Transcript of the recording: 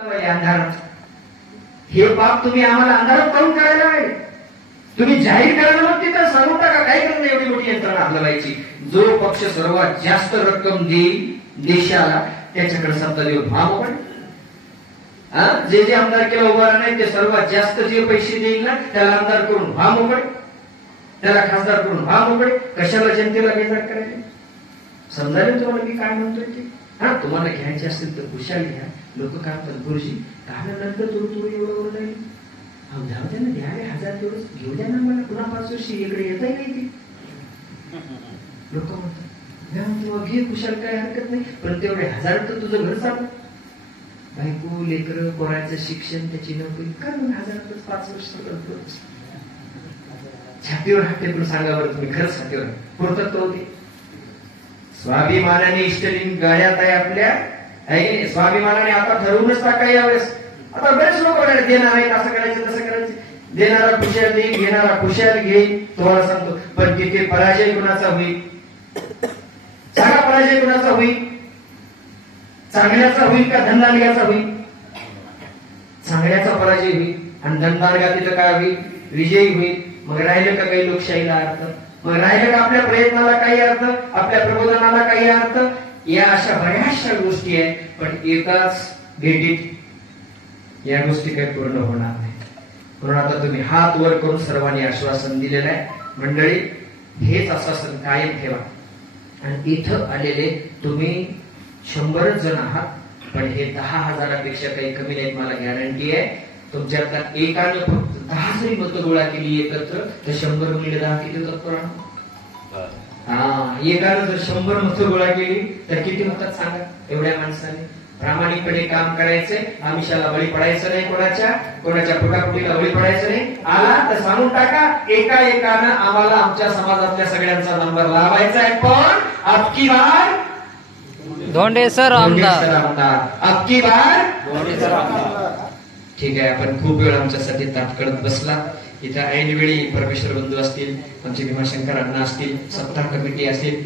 अंधारात हे पाप तुम्ही आम्हाला अंधारात काऊन करायला आहे? तुम्ही जाहीर करायला मग तिथं सांगू टाका, काय करणं एवढी मोठी यंत्रणा हलवायची. जो पक्ष सर्वात जास्त रक्कम देईल देशाला त्याच्याकडे सत्ता देऊ भाव पण जे जे आमदार केला उभा नाही ते सर्वात जास्त जे पैसे देईल ना त्याला आमदार करून व्हा मोकळे, त्याला खासदार करून व्हा मोकळे. कशाला जनतेला बेजार करायचे? समजायला तुम्हाला मी काय म्हणतोय ते? हा, तुम्हाला घ्यायचे असतील तर खुशाल घ्या. लोक काय म्हणतात, गुरुजी काढल्यानंतर तुरु एवढं जाईल, द्या ना, द्या रे 1000 तेवढं घेऊ द्या ना मला, पुन्हा 5 वर्षी इकडे येताही नाही ते. लोक म्हणतात घे खुशाल, काय हरकत नाही, पण तेवढे 1000 तर तुझं घर चालतं. बायको लेकर पोराचं शिक्षण त्याची नोकरी कर, 1000 5 वर्ष करतो. छातीवर हात टेकून सांगा बरं तुम्ही, खरंच छातीवर पुरतात तो ते. स्वाभिमानाने इष्टलिंग गळ्यात आहे आपल्या, स्वाभिमानाने आता ठरवूनच टाका यावेळेस. आता बरेच लोक देणार आहेत, असं करायचं तसं करायचं. देणारा खुशाल देईल, घेणारा खुशाल घेईल. तुम्हाला सांगतो, पण तिथे पराजय कुणाचा होईल? सांगा, पराजय कुणाचा होईल? चांगल्याचा होईल का धनदानग्याचा होईल? चांगल्याचा पराजय होईल आणि धनदानगा तिथं काय होईल? विजयी होईल. मग राहिलं का काही लोकशाहीला अर्थ? मग राहिलं का आपल्या प्रयत्नाला काही अर्थ? आपल्या प्रबोधनाला काही अर्थ? या अशा बऱ्याचशा गोष्टी आहेत, पण एकाच भेटीत या गोष्टी काही पूर्ण होणार नाही. म्हणून आता तुम्ही हात वर करून सर्वांनी आश्वासन दिलेलं आहे. मंडळी, हेच आश्वासन कायम ठेवा. आणि इथं आलेले तुम्ही 100 जण आहात, पण हे 10,000पेक्षा काही कमी नाहीत, मला गॅरंटी आहे. तुमच्यातला एकानं फक्त 10 जरी मतं गोळा केली एकत्र, तर 100 गुणिले 10 किती तत्पर? एकानं जर 100 मतं गोळा केली तर किती होतात सांगा? एवढ्या माणसाने प्रामाणिकपणे काम करायचंय. आमिषाला बळी पडायचं नाही, कोणाच्या फुटाफुटीला बळी पडायचं नाही. आला तर सांगून टाका, एकानं आम्हाला आमच्या समाजातल्या सगळ्यांचा नंबर लावायचा आहे, पण अबकी बार धोंडे सर आमदार, अबकी बार धोंडे सर आमदार. ठीक आहे, आपण खूप वेळ आमच्यासाठी ताटकळत बसला. इथं ऐन वेळी परमेश्वर बंधू असतील, आमचे भीमाशंकर अण्णा असतील, सत्ता कमिटी असेल,